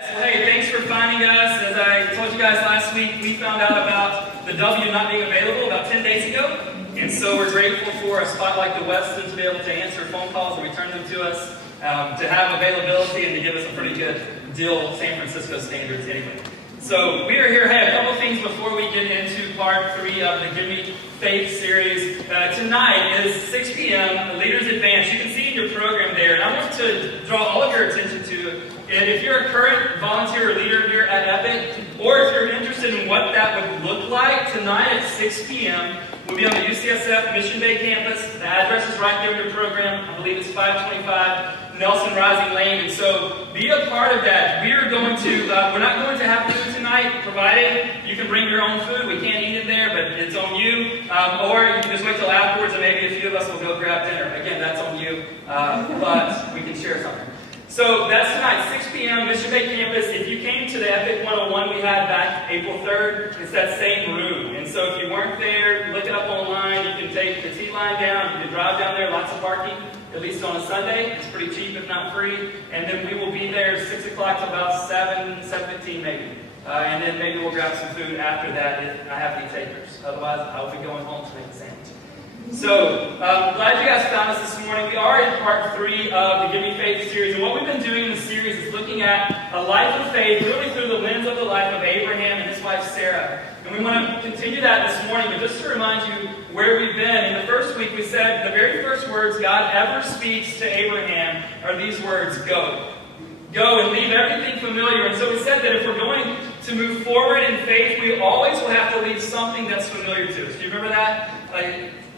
So hey, thanks for finding us. As I told you guys last week, we found out about the W not being available about 10 days ago. And so we're grateful for a spot like the Weston to be able to answer phone calls and return them to us, to have availability and to give us a pretty good deal, San Francisco standards anyway. So we are here. Hey, a couple things before we get into part 3 of the Give Me Faith series. Tonight is 6 p.m., Leaders Advance. You can see in your program there. And I want to draw all of your attention to it. And if you're a current volunteer or leader here at Epic, or if you're interested in what that would look like, tonight at 6 p.m., we'll be on the UCSF Mission Bay campus. The address is right there in your program. I believe it's 525 Nelson Rising Lane. And so be a part of that. We're not going to have food tonight, provided you can bring your own food. We can't eat it there, but it's on you. Or you can just wait till afterwards and maybe a few of us will go grab dinner. Again, that's on you, but we can share something. So that's tonight, 6 p.m., Mission Bay campus. If you came to the Epic 101 we had back April 3rd, it's that same room. And so if you weren't there, look it up online. You can take the T-line down. You can drive down there, lots of parking, at least on a Sunday. It's pretty cheap, if not free. And then we will be there 6 o'clock to about 7:15 maybe. And then maybe we'll grab some food after that if I have any takers. Otherwise, I'll be going home to make a sandwich. So, glad you guys found us this morning. We are in part 3 of the Give Me Faith series. And what we've been doing in the series is looking at a life of faith, really through the lens of the life of Abraham and his wife Sarah. And we want to continue that this morning, but just to remind you where we've been. In the first week, we said the very first words God ever speaks to Abraham are these words, go. Go and leave everything familiar. And so we said that if we're going to move forward in faith, we always will have to leave something that's familiar to us. Do you remember that?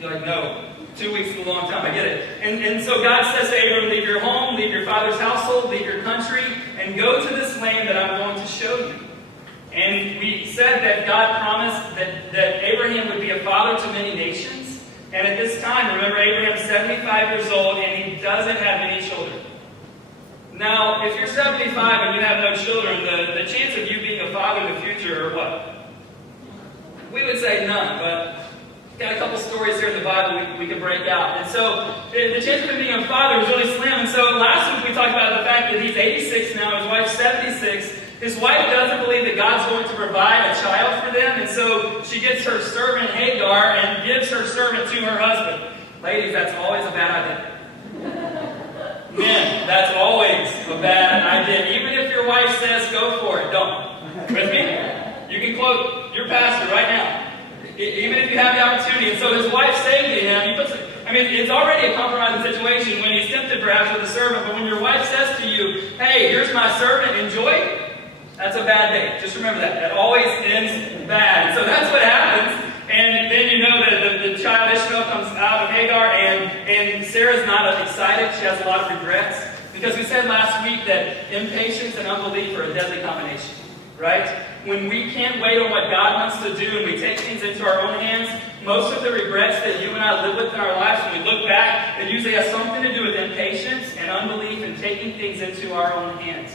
You're like, no, 2 weeks is a long time, I get it. And so God says to Abram, leave your home, leave your father's household, leave your country, and go to this land that I'm going to show you. And we said that God promised that Abraham would be a father to many nations. And at this time, remember, Abraham's 75 years old, and he doesn't have any children. Now, if you're 75 and you have no children, the chance of you being a father in the future are what? We would say none, but got a couple stories here in the Bible we can break out. And so the chance of him being a father is really slim. And so last week we talked about the fact that he's 86 now, his wife's 76. His wife doesn't believe that God's going to provide a child for them. And so she gets her servant Hagar and gives her servant to her husband. Ladies, that's always a bad idea. Men, that's always a bad idea. Even if your wife says go for it, don't. With me? You can quote your pastor right now. Even if you have the opportunity. And so his wife's saying to him, it's already a compromising situation when he's tempted perhaps with a servant, but when your wife says to you, hey, here's my servant, enjoy it, that's a bad day. Just remember that. That always ends bad. And so that's what happens. And then you know that the child Ishmael comes out of Hagar, and Sarah's not excited. She has a lot of regrets. Because we said last week that impatience and unbelief are a deadly combination. Right? When we can't wait on what God wants to do and we take things into our own hands, most of the regrets that you and I live with in our lives, when we look back, it usually has something to do with impatience and unbelief and taking things into our own hands.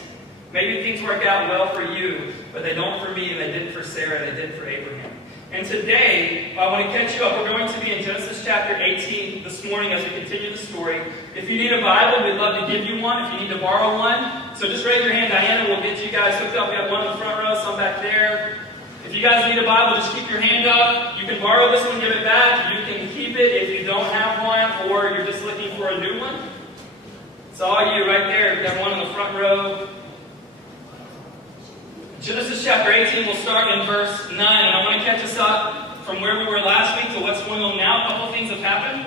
Maybe things work out well for you, but they don't for me, and they didn't for Sarah, they did for Abraham. And today, I want to catch you up. We're going to be in Genesis chapter 18 this morning as we continue the story. If you need a Bible, we'd love to give you one. If you need to borrow one, so just raise your hand. Diana will get you guys hooked up. We have one in the front row, some back there. If you guys need a Bible, just keep your hand up. You can borrow this one, give it back. You can keep it if you don't have one, or you're just looking for a new one. It's all you right there. We've got one in the front row. Genesis chapter 18, we'll start in verse 9. And I want to catch us up from where we were last week to what's going on now. A couple things have happened.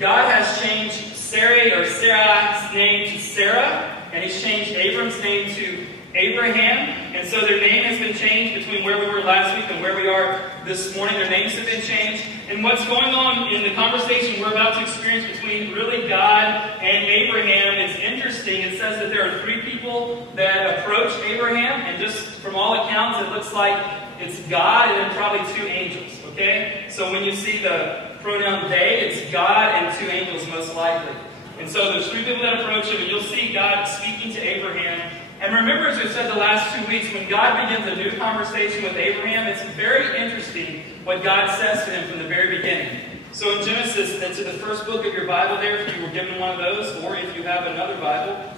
God has changed Sarah's name to Sarah, and He's changed Abram's name to Abraham. And so their name has been changed between where we were last week and where we are this morning. Their names have been changed. And what's going on in the conversation we're about to experience between really God and Abraham is interesting. It says that there are 3 people that approach Abraham, and just from all accounts, it looks like it's God and then probably 2 angels. Okay? So when you see the pronoun they, it's God and 2 angels most likely. And so there's 3 people that approach him, and you'll see God speaking to Abraham. And remember, as we've said the last 2 weeks, when God begins a new conversation with Abraham, it's very interesting what God says to him from the very beginning. So in Genesis, that's in the first book of your Bible there, if you were given one of those, or if you have another Bible.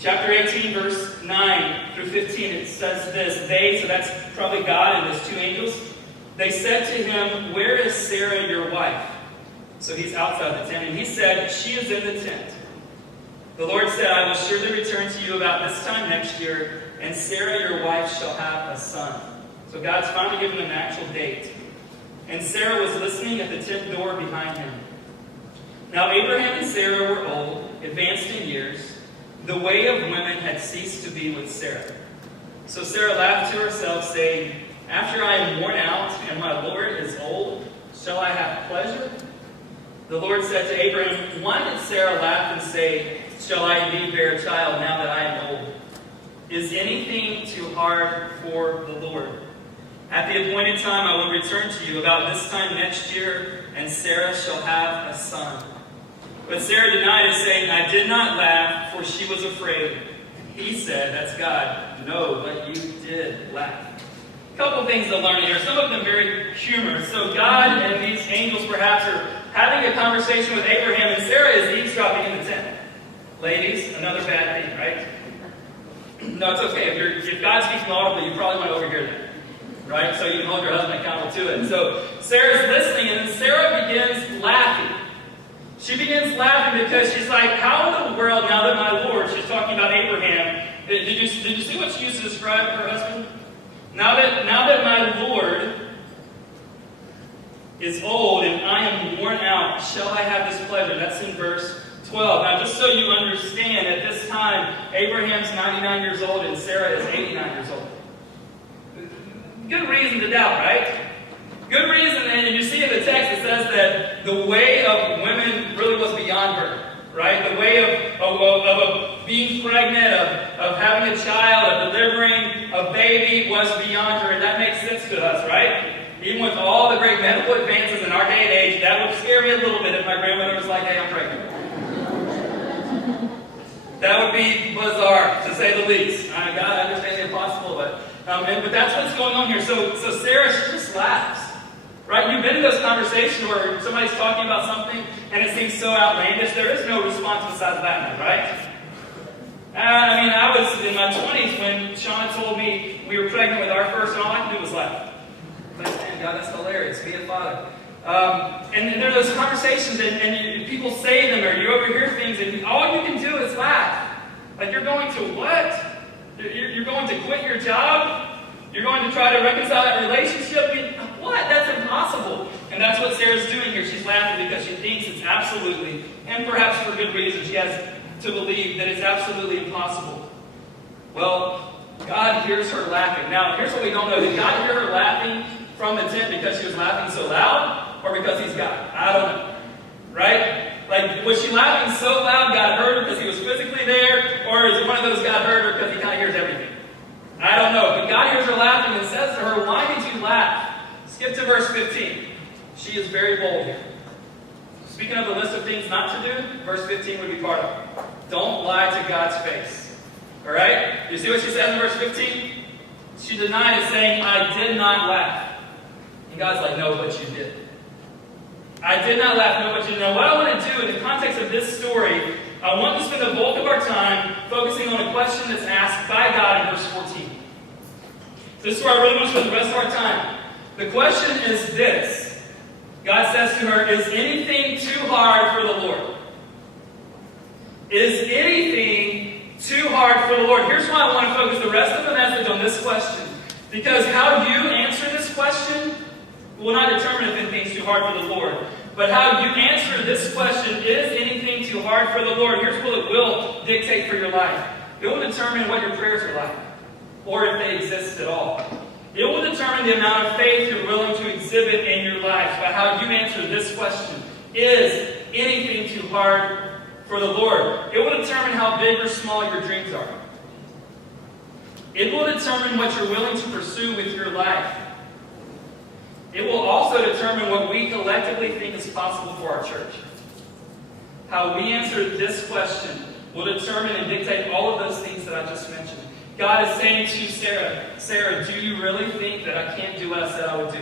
Chapter 18, verse 9 through 15, it says this. They, so that's probably God and his two angels, they said to him, "Where is Sarah, your wife?" So he's outside the tent, and he said, "She is in the tent." The Lord said, "I will surely return to you about this time next year, and Sarah, your wife, shall have a son." So God's finally given them an actual date. And Sarah was listening at the tent door behind him. Now Abraham and Sarah were old, advanced in years. The way of women had ceased to be with Sarah. So Sarah laughed to herself, saying, "After I am worn out and my Lord is old, shall I have pleasure?" The Lord said to Abraham, "Why did Sarah laugh and say, 'Shall I indeed bear a child now that I am old?' Is anything too hard for the Lord? At the appointed time I will return to you about this time next year, and Sarah shall have a son." But Sarah denied it, saying, "I did not laugh, for she was afraid." He said, that's God, "No, but you did laugh." A couple things to learn here, some of them very humorous. So God and these angels perhaps are having a conversation with Abraham, and Sarah is eavesdropping in the tent. Ladies, another bad thing, right? No, it's okay. If God's speaking audibly, you probably want to overhear that. Right? So you can hold your husband accountable to it. So Sarah's listening, and then Sarah begins laughing. She begins laughing because she's like, how in the world, now that my Lord, she's talking about Abraham, did you see what she used to describe her husband? Now that my Lord is old and I am worn out, shall I have this pleasure? That's in verse 12. Now, just so you understand, at this time, Abraham's 99 years old and Sarah is 89 years old. Good reason to doubt, right? Good reason, and you see in the text it says that the way of women really was beyond her, right? The way of being pregnant, of having a child, of delivering a baby was beyond her, and that makes sense to us, right? Even with all the great medical advances in our day and age, that would scare me a little bit if my grandmother was like, "Hey, I'm pregnant." That would be bizarre, to say the least. God, I understand the impossible, but that's what's going on here. So Sarah, she just laughs. Right? You've been in those conversations where somebody's talking about something and it seems so outlandish. There is no response besides that, right? I was in my 20s when Shauna told me we were pregnant with our first, and all I could do was laugh. Like, man, God, that's hilarious. Be a father. And there are those conversations, and people say them, or you overhear things, and all you can do is laugh. Like, you're going to what? You're going to quit your job? You're going to try to reconcile that relationship? What? That's impossible. And that's what Sarah's doing here. She's laughing because she thinks it's absolutely, and perhaps for good reason, she has to believe that it's absolutely impossible. Well, God hears her laughing. Now, here's what we don't know. Did God hear her laughing from the tent because she was laughing so loud, or because he's God? I don't know. Right? Like, was she laughing so loud God heard her because he was physically there, or is it one of those God heard her because he kind of hears everything? I don't know. But God hears her laughing and says to her, "Why did you laugh?" Skip to verse 15. She is very bold here. Speaking of the list of things not to do, verse 15 would be part of it. Don't lie to God's face. Alright? You see what she says in verse 15? She denied it, saying, "I did not laugh." And God's like, "No, but you did." I did not laugh, no, but you did. Now, what I want to do in the context of this story, I want to spend the bulk of our time focusing on a question that's asked by God in verse 14. This is where I really want to spend the rest of our time. The question is this. God says to her, "Is anything too hard for the Lord?" Is anything too hard for the Lord? Here's why I want to focus the rest of the message on this question. Because how you answer this question will not determine if anything's too hard for the Lord. But how you answer this question, is anything too hard for the Lord? Here's what it will dictate for your life. It will determine what your prayers are like, or if they exist at all. It will determine the amount of faith you're willing to exhibit in your life by how you answer this question. Is anything too hard for the Lord? It will determine how big or small your dreams are. It will determine what you're willing to pursue with your life. It will also determine what we collectively think is possible for our church. How we answer this question will determine and dictate all of those things that I just mentioned. God is saying to Sarah, do you really think that I can't do what I said I would do?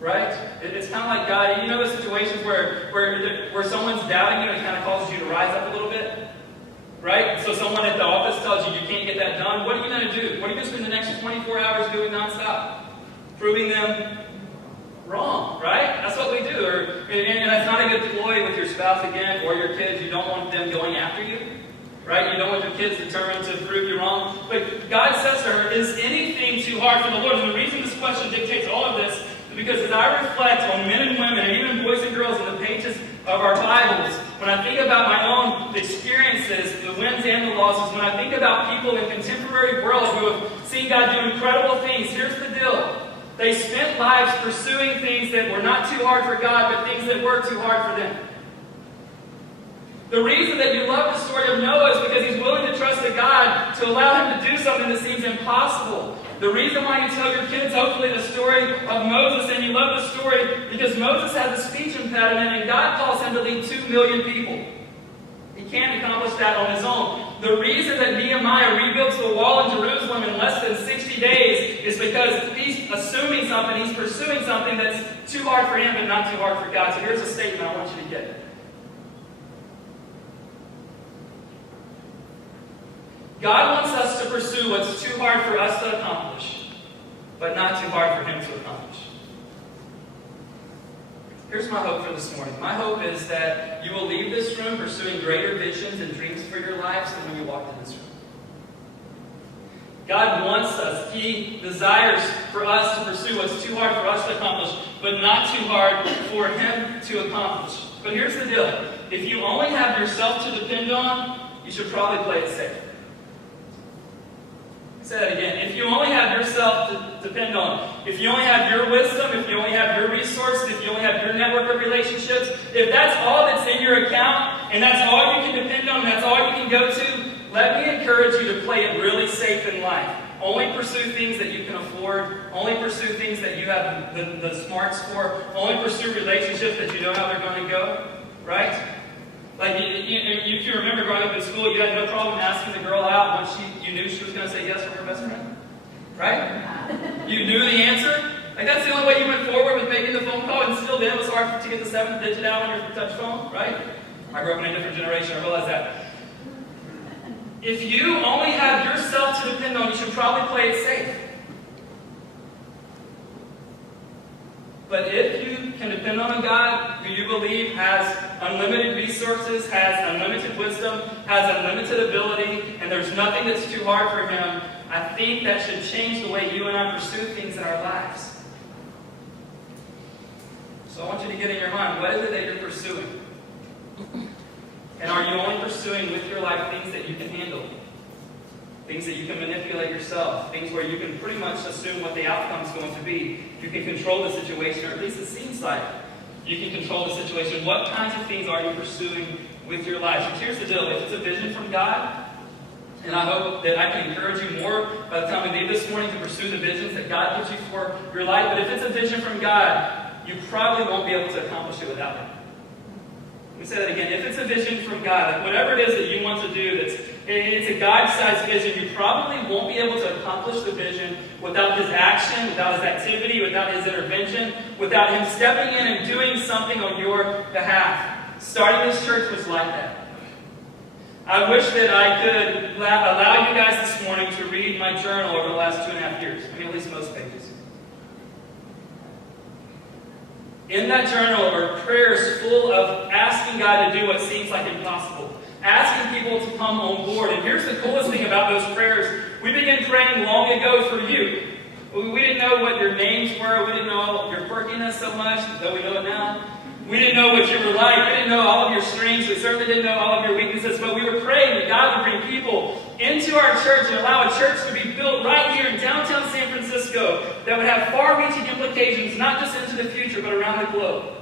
Right? It's kind of like God, you know the situations where someone's doubting you and it kind of causes you to rise up a little bit? Right? So someone at the office tells you can't get that done. What are you going to do? What are you going to spend the next 24 hours doing nonstop? Proving them wrong, right? That's what we do. And that's not a good ploy with your spouse again or your kids. You don't want them going after you. Right? You don't want your kids determined to prove you wrong. But God says to her, is anything too hard for the Lord? And the reason this question dictates all of this is because as I reflect on men and women, and even boys and girls in the pages of our Bibles, when I think about my own experiences, the wins and the losses, when I think about people in the contemporary world who have seen God do incredible things, here's the deal. They spent lives pursuing things that were not too hard for God, but things that were too hard for them. The reason that you love the story of Noah is because he's willing to trust a God to allow him to do something that seems impossible. The reason why you tell your kids, hopefully, the story of Moses, and you love the story, because Moses has a speech impediment, and God calls him to lead 2 million people. He can't accomplish that on his own. The reason that Nehemiah rebuilds the wall in Jerusalem in less than 60 days is because he's assuming something, he's pursuing something that's too hard for him, but not too hard for God. So here's a statement I want you to get. God wants us to pursue what's too hard for us to accomplish, but not too hard for Him to accomplish. Here's my hope for this morning. My hope is that you will leave this room pursuing greater visions and dreams for your lives than when you walked in this room. God wants us, He desires for us to pursue what's too hard for us to accomplish, but not too hard for Him to accomplish. But here's the deal. If you only have yourself to depend on, you should probably play it safe. Say that again. If you only have yourself to depend on, if you only have your wisdom, if you only have your resources, if you only have your network of relationships, if that's all that's in your account, and that's all you can depend on, and that's all you can go to, let me encourage you to play it really safe in life. Only pursue things that you can afford. Only pursue things that you have the smarts for. Only pursue relationships that you know how they're going to go. Right? Like, if you remember growing up in school, you had no problem asking the girl out when you knew she was going to say yes for her best friend. Right? You knew the answer. Like, that's the only way you went forward with making the phone call, and still then it was hard to get the 7th digit out on your touch phone. Right? I grew up in a different generation. I realize that. If you only have yourself to depend on, you should probably play it safe. But if you can depend on a God who you believe has unlimited resources, has unlimited wisdom, has unlimited ability, and there's nothing that's too hard for Him, I think that should change the way you and I pursue things in our lives. So I want you to get in your mind, what is it that you're pursuing? And are you only pursuing with your life things that you can handle? Things that you can manipulate yourself. Things where you can pretty much assume what the outcome is going to be. You can control the situation, or at least it seems like you can control the situation. What kinds of things are you pursuing with your life? And here's the deal. If it's a vision from God, and I hope that I can encourage you more by the time we leave this morning to pursue the visions that God gives you for your life. But if it's a vision from God, you probably won't be able to accomplish it without Him. Let me say that again. If it's a vision from God, like whatever it is that you want to do, it's a God-sized vision, you probably won't be able to accomplish the vision without His action, without His activity, without His intervention, without Him stepping in and doing something on your behalf. Starting this church was like that. I wish that I could allow you guys this morning to read my journal over the last 2.5 years. I mean, at least most pages. In that journal are prayers full of asking God to do what seems like impossible. Asking people to come on board. And here's the coolest thing about those prayers. We began praying long ago for you. We didn't know what your names were. We didn't know your quirkiness so much, though we know it now. We didn't know what you were like. We didn't know all of your strengths. We certainly didn't know all of your weaknesses. But we were praying that God would bring people into our church and allow a church to be built right here in downtown San Francisco that would have far-reaching implications, not just into the future, but around the globe.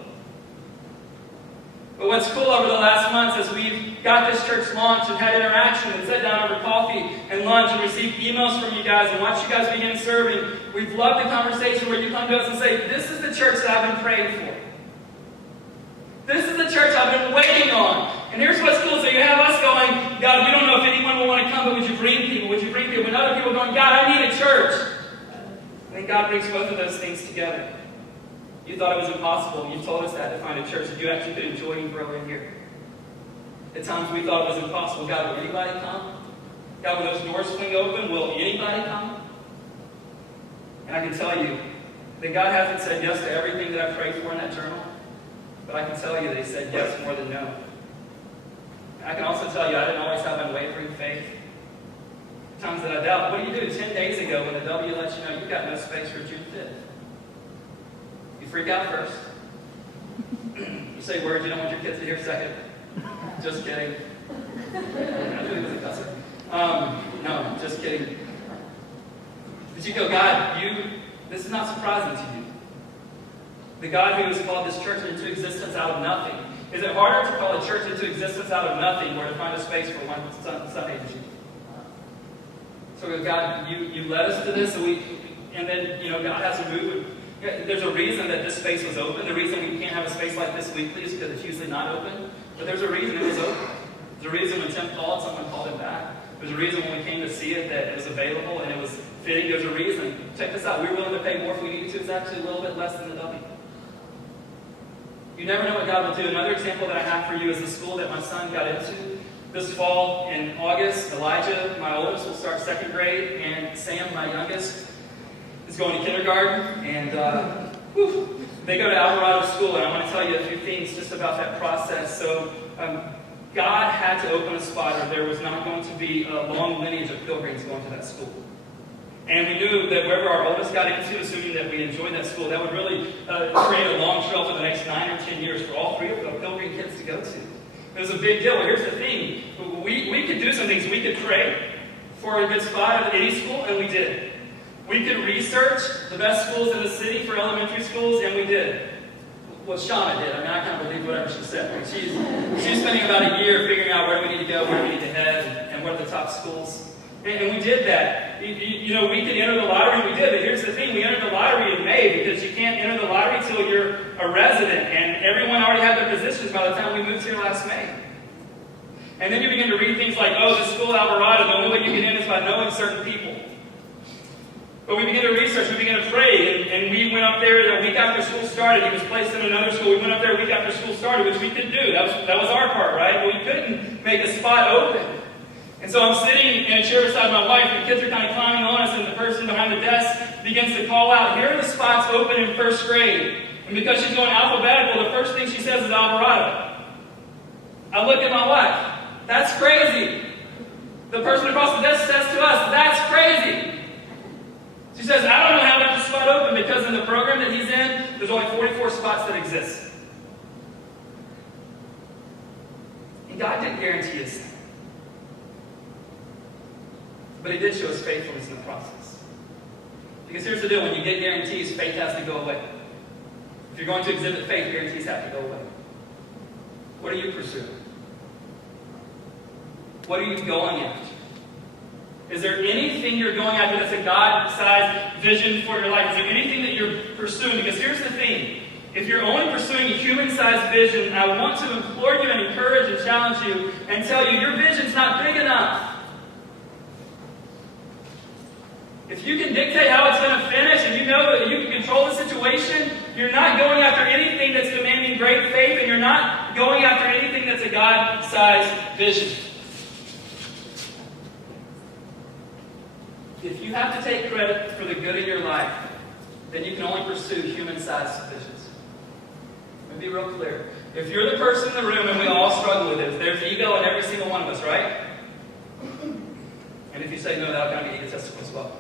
But what's cool over the last months as we've got this church launched and had interaction and sat down over coffee and lunch and received emails from you guys and watched you guys begin serving, we've loved the conversation where you come to us and say, this is the church that I've been praying for. This is the church I've been waiting on. And here's what's cool. So you have us going, God, we don't know if anyone will want to come, but would you bring people? Would you bring people? And other people going, God, I need a church. I think God brings both of those things together. You thought it was impossible. You told us that to find a church that you actually could enjoy and grow in here. At times we thought it was impossible. God, will anybody come? God, will those doors swing open? Will anybody come? And I can tell you that God hasn't said yes to everything that I prayed for in that journal, but I can tell you that He said yes more than no. And I can also tell you I didn't always have unwavering faith. Times that I doubt. What do you do 10 days ago when the W lets you know you've got no space for June 5th? You freak out first. You say words you don't want your kids to hear second. Just kidding. I knew he was a cusser. No, just kidding. But you go, God, this is not surprising to you. The God who has called this church into existence out of nothing. Is it harder to call a church into existence out of nothing or to find a space for one Sunday to shoot? So God, you led us to this, and then God has to move. There's a reason that this space was open. The reason we can't have a space like this weekly is because it's usually not open. But there's a reason it was open. There's a reason when Tim called, someone called him back. There's a reason when we came to see it that it was available and it was fitting. There's a reason. Check this out. We were willing to pay more if we needed to. It's actually a little bit less than the W. You never know what God will do. Another example that I have for you is the school that my son got into. This fall in August, Elijah, my oldest, will start second grade, and Sam, my youngest, is going to kindergarten. And they go to Alvarado School, and I want to tell you a few things just about that process. So God had to open a spot, or there was not going to be a long lineage of Pilgreens going to that school. And we knew that wherever our oldest got into, assuming that we enjoyed that school, that would really create a long trail for the next 9 or 10 years for all three of the Pilgrim kids to go to. It was a big deal. Well, here's the thing. We could do some things. We could pray for a good spot at any school, and we did. We could research the best schools in the city for elementary schools, and we did. Well, Shauna did. I mean, I can't believe whatever she said. She's spending about a year figuring out where we need to go, where we need to head, and what are the top schools. And we did that. We could enter the lottery, and we did. But here's the thing. We entered the lottery in May because you can't enter the lottery until you're a resident. And everyone already had their positions by the time we moved here last May. And then you begin to read things like, the school Alvarado, the only way you get in is by knowing certain people. But we began to research, we began to pray, and we went up there a week after school started. He was placed in another school. We went up there a week after school started, which we could do. That was our part, right? But we couldn't make a spot open. And so I'm sitting in a chair beside my wife, and the kids are kind of climbing on us, and the person behind the desk begins to call out, here are the spots open in first grade. And because she's going alphabetical, the first thing she says is Alvarado. I look at my wife. That's crazy. The person across the desk says to us, that's crazy. She says, I don't know how that's a spot open because in the program that he's in, there's only 44 spots that exist. And God didn't guarantee us that. But He did show us faithfulness in the process. Because here's the deal, when you get guarantees, faith has to go away. If you're going to exhibit faith, guarantees have to go away. What are you pursuing? What are you going after? Is there anything you're going after that's a God-sized vision for your life? Is there anything that you're pursuing? Because here's the thing. If you're only pursuing a human-sized vision, I want to implore you and encourage and challenge you and tell you your vision's not big enough. If you can dictate how it's going to finish and you know that you can control the situation, you're not going after anything that's demanding great faith, and you're not going after anything that's a God-sized vision. If you have to take credit for the good in your life, then you can only pursue human-sized visions. Let me be real clear. If you're the person in the room, and we all struggle with this, there's ego in every single one of us, right? And if you say no, that'll kind of be egotistical as well.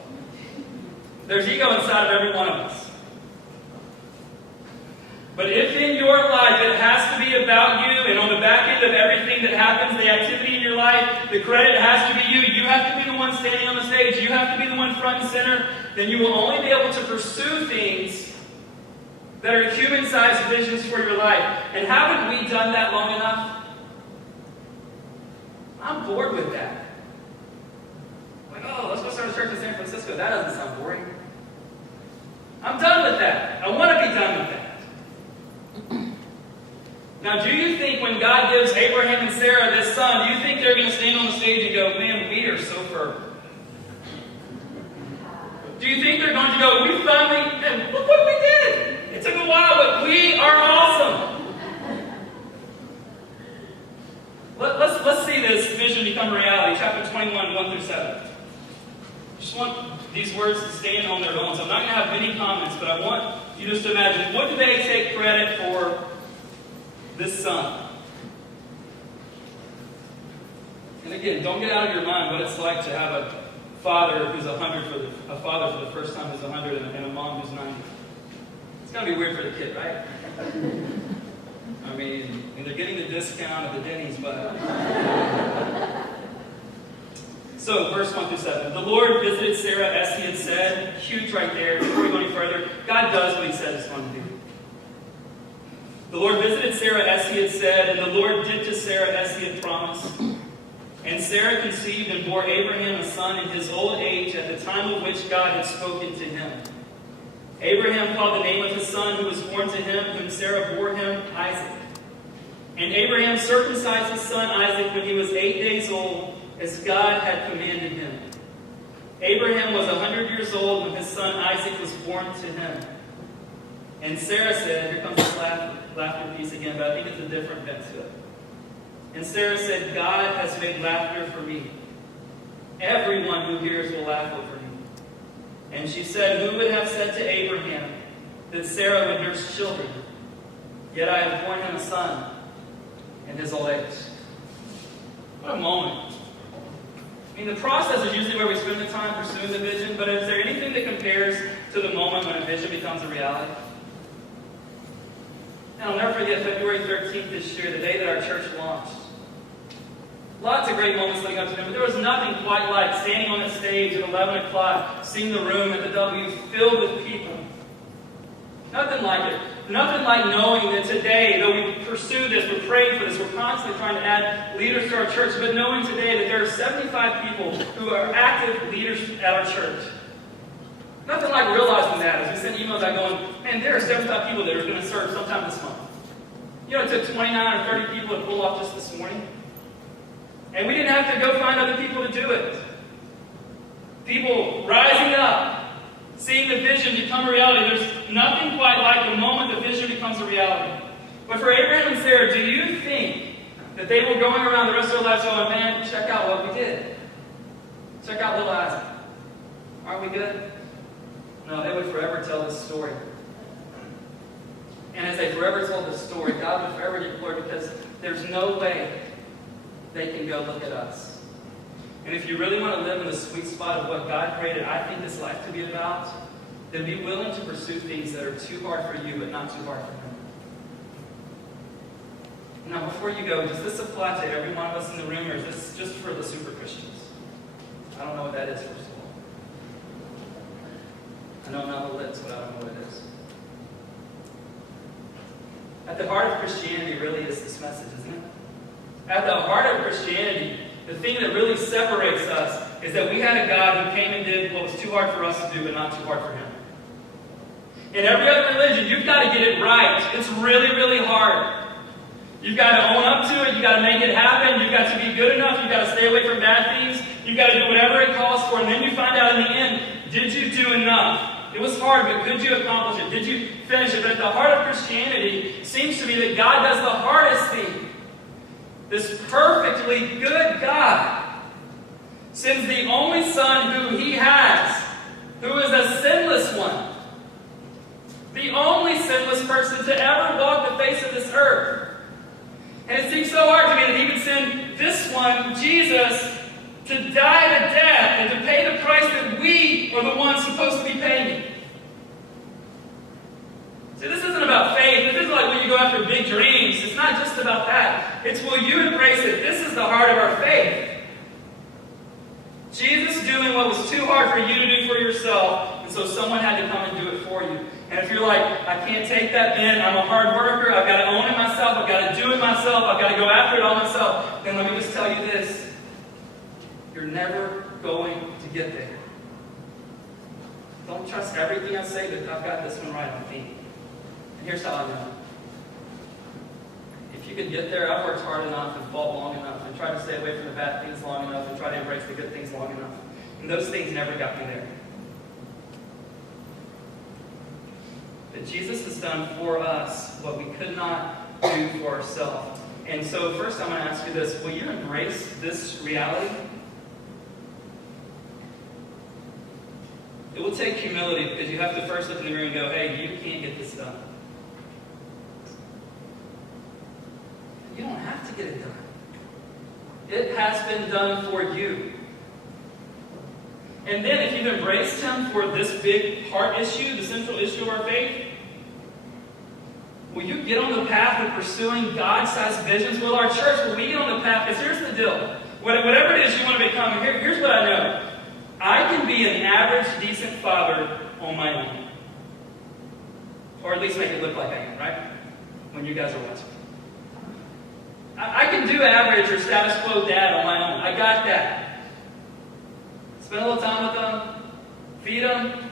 There's ego inside of every one of us. But if in your life it has to be about you, and on the back end of everything that happens, the activity in your life, the credit has to be you, you have to be the one standing on the stage, you have to be the one front and center, then you will only be able to pursue things that are human-sized visions for your life. And haven't we done that long enough? I'm bored with that. Like, let's go start a church in San Francisco. That doesn't sound boring. I'm done with that. I want to be done with that. Now, do you think when God gives Abraham and Sarah this son, do you think they're going to stand on the stage and go, man, we are so fervent? Do you think they're going to go, we finally, and look what we did. It took a while, but we are awesome. Let's become reality. Chapter 21, 1 through 7. I just want these words to stand on their own. So I'm not going to have many comments, but I want you just to imagine, what do they take credit for this son? And again, don't get out of your mind what it's like to have a father who's 100 for the first time who's 100 and a mom who's 90. It's got to be weird for the kid, right? I mean, and they're getting the discount at the Denny's, but... So, verse 1 through 7. The Lord visited Sarah as he had said. Huge right there. Before we go any further, God does what he said he's going to do. The Lord visited Sarah as he had said, and the Lord did to Sarah as he had promised. And Sarah conceived and bore Abraham a son in his old age at the time of which God had spoken to him. Abraham called the name of his son who was born to him, whom Sarah bore him, Isaac. And Abraham circumcised his son Isaac when he was 8 days old, as God had commanded him. Abraham was 100 years old when his son Isaac was born to him. And Sarah said, here comes this laughter piece again, but I think it's a different bent to it. And Sarah said, God has made laughter for me. Everyone who hears will laugh over me. And she said, who would have said to Abraham that Sarah would nurse children? Yet I have borne him a son in his old age. What a moment. I mean, the process is usually where we spend the time pursuing the vision, but is there anything that compares to the moment when a vision becomes a reality? And I'll never forget February 13th this year, the day that our church launched. Lots of great moments leading up to him, but there was nothing quite like standing on the stage at 11 o'clock, seeing the room at the W filled with people. Nothing like it. Nothing like knowing that today, though we pursue this, we're praying for this, we're constantly trying to add leaders to our church, but knowing today that there are 75 people who are active leaders at our church. Nothing like realizing that as we send emails out going, man, there are 75 people that are going to serve sometime this month. You know, it took 29 or 30 people to pull off just this morning. And we didn't have to go find other people to do it. People rising up, seeing the vision become a reality. There's nothing quite like the moment the vision becomes a reality. But for Abraham and Sarah, do you think that they were going around the rest of their lives going, man, check out what we did. Check out little Isaac. Aren't we good? No, they would forever tell this story. And as they forever told this story, God would forever get glory because there's no way they can go look at us. And if you really want to live in the sweet spot of what God created, I think this life to be about, then be willing to pursue things that are too hard for you, but not too hard for Him. Now, before you go, does this apply to every one of us in the room, or is this just for the super Christians? I don't know what that is, first of all. I know I'm not the lips, but I don't know what it is. At the heart of Christianity really is this message, isn't it? At the heart of Christianity, the thing that really separates us is that we had a God who came and did what was too hard for us to do, but not too hard for Him. In every other religion, you've got to get it right. It's really, really hard. You've got to own up to it. You've got to make it happen. You've got to be good enough. You've got to stay away from bad things. You've got to do whatever it calls for. And then you find out in the end, did you do enough? It was hard, but could you accomplish it? Did you finish it? But at the heart of Christianity seems to be that God does the hardest thing. This perfectly good God sends the only Son who He has, who is a sinless one. The only sinless person to ever walk the face of this earth. And it seems so hard to me that He would send this one, Jesus, to die to death and to pay the price that we are the ones supposed to be paying. See, this isn't about faith. This isn't like when you go after big dreams. It's not just about that. It's will you embrace it? This is the heart of our faith. Jesus doing what was too hard for you to do for yourself, and so someone had to come and do it for you. And if you're like, I can't take that bent, I'm a hard worker, I've got to own it myself, I've got to do it myself, I've got to go after it all myself, then let me just tell you this. You're never going to get there. Don't trust everything I say, but I've got this one right on me. And here's how I know. If you can get there, I've worked hard enough and fought long enough and tried to stay away from the bad things long enough and try to embrace the good things long enough. And those things never got me there. But Jesus has done for us what we could not do for ourselves. And so first I'm going to ask you this. Will you embrace this reality? It will take humility because you have to first look in the mirror and go, hey, you can't get this done. You don't have to get it done. It has been done for you. And then if you've embraced Him for this big heart issue, the central issue of our faith, will you get on the path of pursuing God-sized visions? Will our church, will we get on the path? Because here's the deal. Whatever it is you want to become, here's what I know. I can be an average, decent father on my own. Or at least make it look like I am, right? When you guys are watching. I can do average or status quo dad on my own. I got that. Spend a little time with them. Feed them.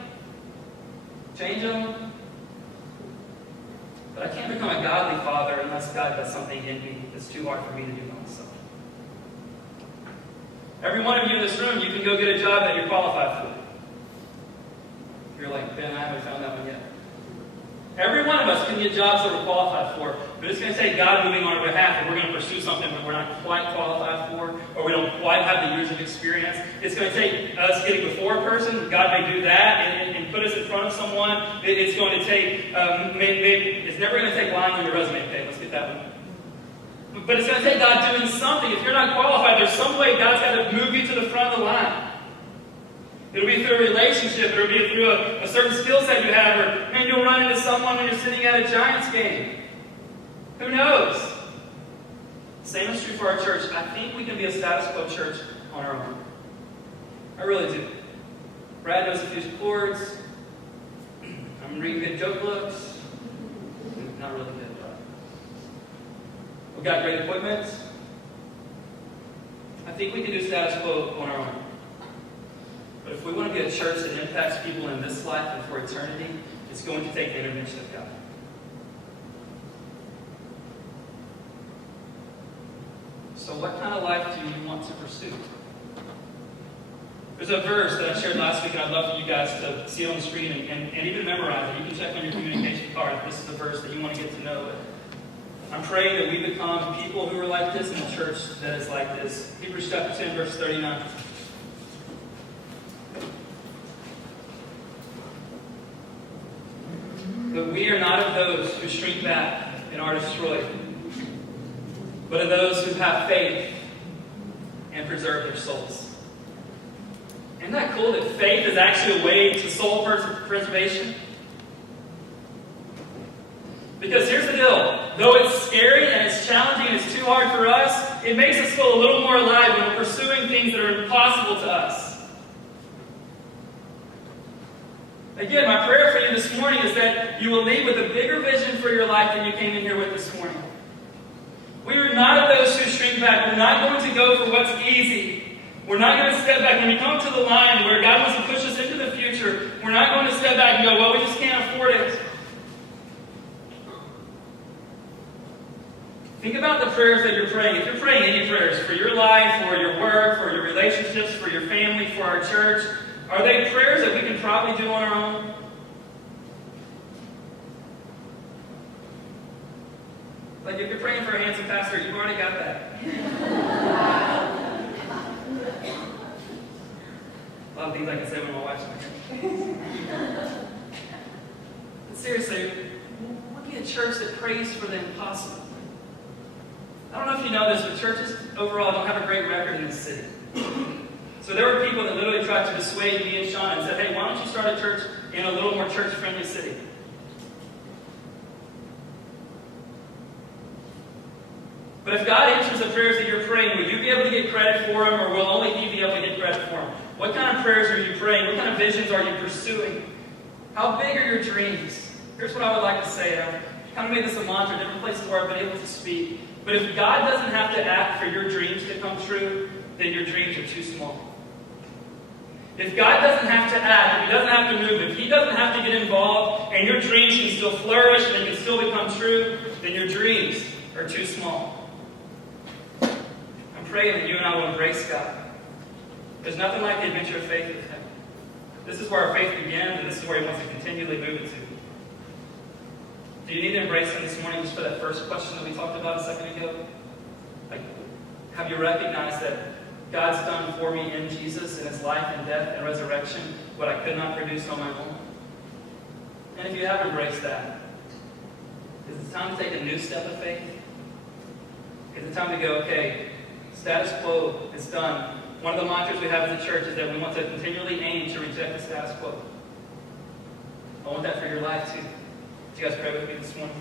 Change them. But I can't become a godly father unless God does something in me that's too hard for me to do by myself. Every one of you in this room, you can go get a job that you're qualified for. You're like, Ben, I haven't found that one yet. Every one of us can get jobs that we're qualified for, but it's going to take God moving on our behalf if we're going to pursue something that we're not quite qualified for, or we don't quite have the years of experience. It's going to take us getting before a person. God may do that and put us in front of someone. It's going to take, maybe it's never going to take lying on your resume. Okay, let's get that one. But it's going to take God doing something. If you're not qualified, there's some way God's got to move you to the front of the line. It'll be through a relationship. It'll be through a certain skill set you have. Or, man, you'll run into someone when you're sitting at a Giants game. Who knows? Same is true for our church. I think we can be a status quo church on our own. I really do. Brad knows a few chords. I'm reading good joke books. Not really good, but we've got great equipment. I think we can do status quo on our own. But if we want to be a church that impacts people in this life and for eternity, it's going to take the intervention of God. So what kind of life do you want to pursue? There's a verse that I shared last week, and I'd love for you guys to see it on the screen and even memorize it. You can check on your communication card if this is a verse that you want to get to know. I'm praying that we become people who are like this in a church that is like this. Hebrews chapter 10, verse 39. But we are not of those who shrink back and are destroyed, but of those who have faith and preserve their souls. Isn't that cool that faith is actually a way to soul preservation? Because here's the deal. Though it's scary and it's challenging and it's too hard for us, it makes us feel a little more alive when we're pursuing things that are impossible to us. Again, my prayer for you this morning is that you will leave with a bigger vision for your life than you came in here with this morning. We are not of those who shrink back. We're not going to go for what's easy. We're not going to step back. When we come to the line where God wants to push us into the future, we're not going to step back and go, well, we just can't afford it. Think about the prayers that you're praying. If you're praying any prayers for your life, for your work, for your relationships, for your family, for our church, are they prayers that we can probably do on our own? Like if you're praying for a handsome pastor, you've already got that. A lot of things I can say when my wife's not. But seriously, we'll be a church that prays for the impossible. I don't know if you know this, but churches overall don't have a great record in this city. So there were people that literally tried to dissuade me and Sean and said, hey, why don't you start a church in a little more church-friendly city? But if God answers the prayers that you're praying, will you be able to get credit for them, or will only He be able to get credit for them? What kind of prayers are you praying? What kind of visions are you pursuing? How big are your dreams? Here's what I would like to say. I've kind of made this a mantra, different places where I've been able to speak. But if God doesn't have to act for your dreams to come true, then your dreams are too small. If God doesn't have to act, if He doesn't have to move, if He doesn't have to get involved, and your dreams can still flourish and they can still become true, then your dreams are too small. I'm praying that you and I will embrace God. There's nothing like the adventure of faith with Him. This is where our faith begins, and this is where He wants to continually move it to. Do you need to embrace Him this morning just for that first question that we talked about a second ago? Like, have you recognized that God's done for me in Jesus, in his life and death and resurrection, what I could not produce on my own? And if you have embraced that, is it time to take a new step of faith? Is it time to go, okay, status quo is done. One of the mantras we have as a church is that we want to continually aim to reject the status quo. I want that for your life too. Would you guys pray with me this morning?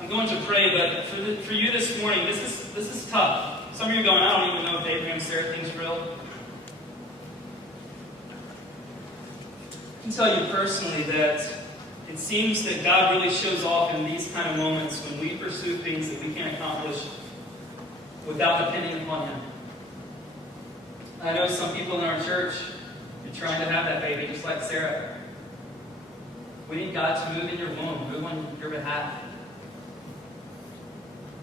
I'm going to pray, but for you this morning, this is tough. Some of you are going, I don't even know if Abraham and Sarah thing's real. I can tell you personally that it seems that God really shows off in these kind of moments when we pursue things that we can't accomplish without depending upon him. I know some people in our church are trying to have that baby, just like Sarah. We need God to move in your womb, move on your behalf.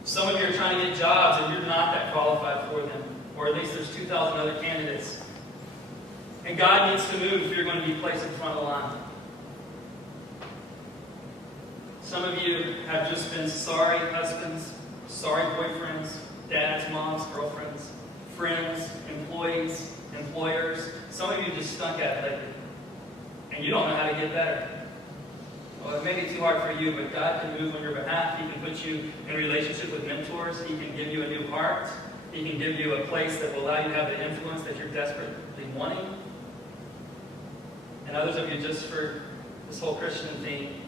Some of you are trying to get jobs and you're not that qualified for them. Or at least there's 2,000 other candidates. And God needs to move if you're going to be placed in front of the line. Some of you have just been sorry husbands, sorry boyfriends, dads, moms, girlfriends, friends, employees, employers. Some of you just stunk at it lately. And you don't know how to get better. Well, it may be too hard for you, but God can move on your behalf. He can put you in a relationship with mentors. He can give you a new heart. He can give you a place that will allow you to have the influence that you're desperately wanting. And others of you, just for this whole Christian thing,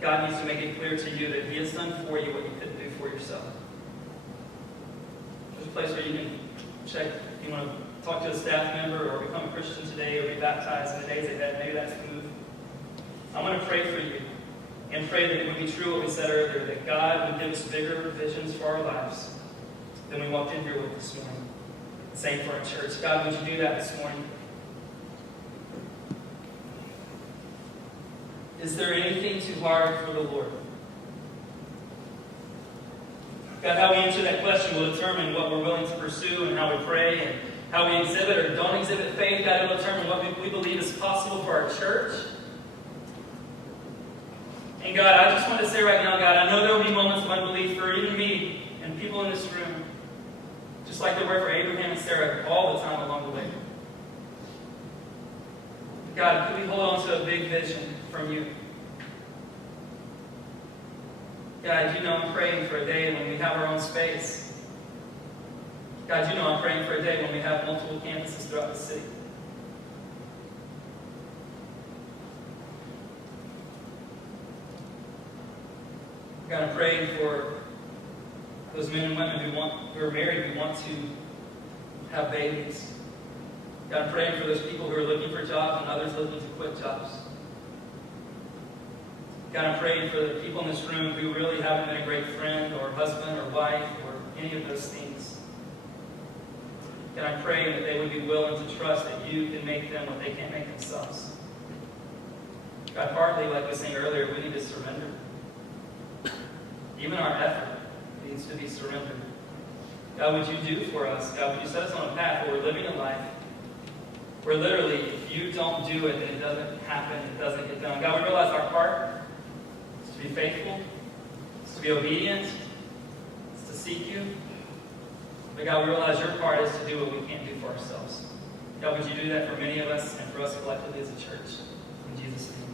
God needs to make it clear to you that he has done for you what you couldn't do for yourself. There's a place where you can check if you want to talk to a staff member or become a Christian today or be baptized in the days ahead. Maybe that's the move. I want to pray for you and pray that it would be true what we said earlier, that God would give us bigger visions for our lives than we walked in here with this morning. Same for our church. God, would you do that this morning? Is there anything too hard for the Lord? God, how we answer that question will determine what we're willing to pursue and how we pray and how we exhibit or don't exhibit faith. God, it will determine what we believe is possible for our church. And God, I just want to say right now, God, I know there will be moments of unbelief for even me and people in this room, just like there were for Abraham and Sarah all the time along the way. God, could we hold on to a big vision from you? God, you know I'm praying for a day when we have our own space. God, you know I'm praying for a day when we have multiple campuses throughout the city. God, I'm praying for those men and women who are married, who want to have babies. God, I'm praying for those people who are looking for jobs and others looking to quit jobs. God, I'm praying for the people in this room who really haven't been a great friend or husband or wife or any of those things. God, I'm praying that they would be willing to trust that you can make them what they can't make themselves. God, partly, like we sang earlier, we need to surrender. Even our effort needs to be surrendered. God, would you do for us? God, would you set us on a path where we're living a life where literally, if you don't do it, then it doesn't happen, it doesn't get done. God, we realize our part is to be faithful, is to be obedient, is to seek you. But God, we realize your part is to do what we can't do for ourselves. God, would you do that for many of us and for us collectively as a church? In Jesus' name.